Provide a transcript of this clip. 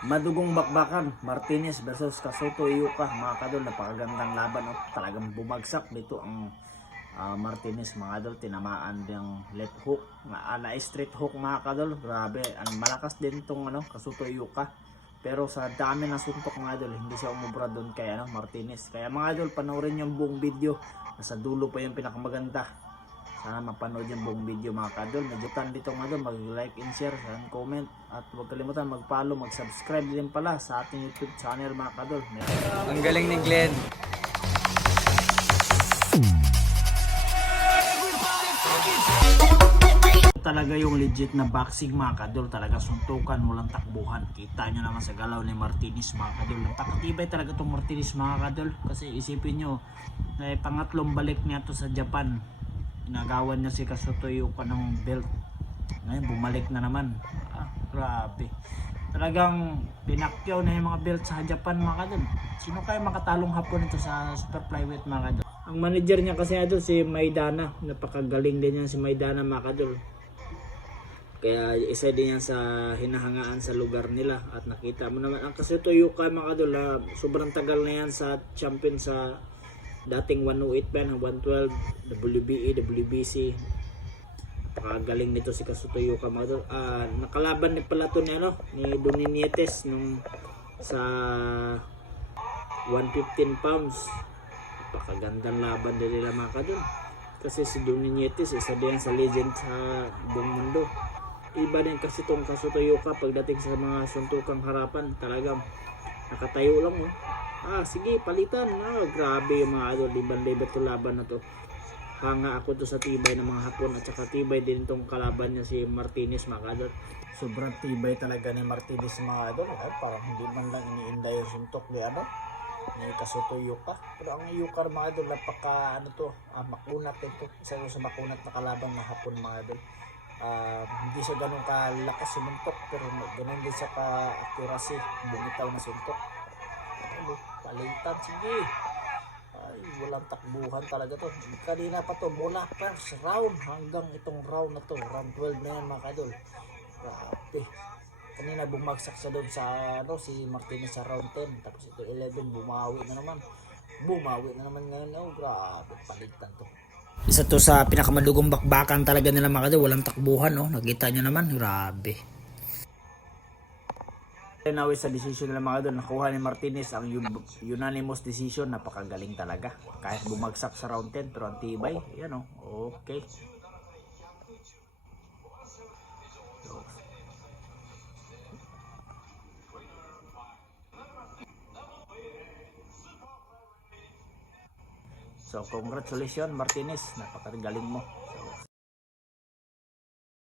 Madugong bakbakan, Martinez versus Casuto Yuka. Mga kadol, napakagandang laban. Oh. Talagang bumagsak dito ang ah, Martinez mga kadol. Tinamaan yung left hook. Nga, ala straight hook mga kadol. Grabe, ang malakas din itong ano, Casuto Yuka. Pero sa dami ng suntok mga idol, hindi siya umubra doon kay ano, Martinez. Kaya mga idol, panoorin yung buong video. Nasa dulo pa yung pinakamaganda. Sana mapanood yung buong video mga kadol. Medyo tan dito mga idol, mag-like and share, and comment. At huwag kalimutan mag-follow, mag-subscribe din pala sa ating YouTube channel mga kadol. Ang galing ni Glenn. talaga yung legit na boxing mga kadol talaga suntukan walang takbuhan kita nyo naman sa galaw ni Martinez mga kadol napakatibay talaga tong Martinez mga kadol kasi isipin nyo na pangatlong balik niya to sa Japan inagawan niya si Kasutoyuka ng belt. Ngayon bumalik na naman. Ah, grabe. Talagang pinakyaw na yung mga belt sa Japan mga kadol. Sino kaya makatalong hapon ito sa super flyweight mga kadol? Ang manager niya kasi idol si Maidana. Napakagaling din yan si Maidana mga kadol. Kaya isa din yan sa hinahangaan sa lugar nila. At nakita mo naman ang kasi Toyota mga kadol ah, sobrang tagal na yan sa champion sa dating 108 pa yan 112 WBE, WBC napakagaling nito si Kasutoyuka mga kadol Ah, nakalaban ni pala to ni, ano, ni Donny Nietes nung sa 115 pounds. Napakagandang laban din nila mga kadol kasi si Donny Nietes isa din sa legend sa buong mundo. Iba din kasi tong Kasutoyoka pagdating sa mga suntukang harapan. Talagang nakatayo lang oh. Ah sige palitan. Ah, grabe yung mga idol liban liban to laban na to? Hanga ako to sa tibay ng mga hapon at saka tibay din tong kalaban niya si Martinez mga idol. Sobrang tibay talaga ni Martinez mga idol. Eh, parang hindi man lang iniinda yung suntok ni ano ni Kasuto Yuka. Pero ang Yuka mga idol napaka ano to ah, makunat ito isa sa makunat na kalaban na hapon mga idol. Ah, hindi siya ganun kalakas sumuntok pero ganun din siya ka-accuracy bumitaw na suntok. ano, palitan sige. Ay walang takbuhan talaga to. Kanina pa to mula first round hanggang itong round na to round 12 na yan mga kadol grabe. Kanina bumagsak siya doon sa ano si Martinez sa round 10 tapos ito 11 bumawi na naman. Bumawi na naman ngayon. Oh grabe palitan to. Isa to sa pinakamadugong bakbakan talaga nila mga kadol. Walang takbuhan, no? Nakita nyo naman, grabe. Nawi sa decision nila mga kadol, nakuha ni Martinez ang un- unanimous decision. Napakagaling talaga. Kahit bumagsak sa round 10, pero ang tibay. Yan, oh. Okay. So, congratulations Martinez. Napakagaling mo.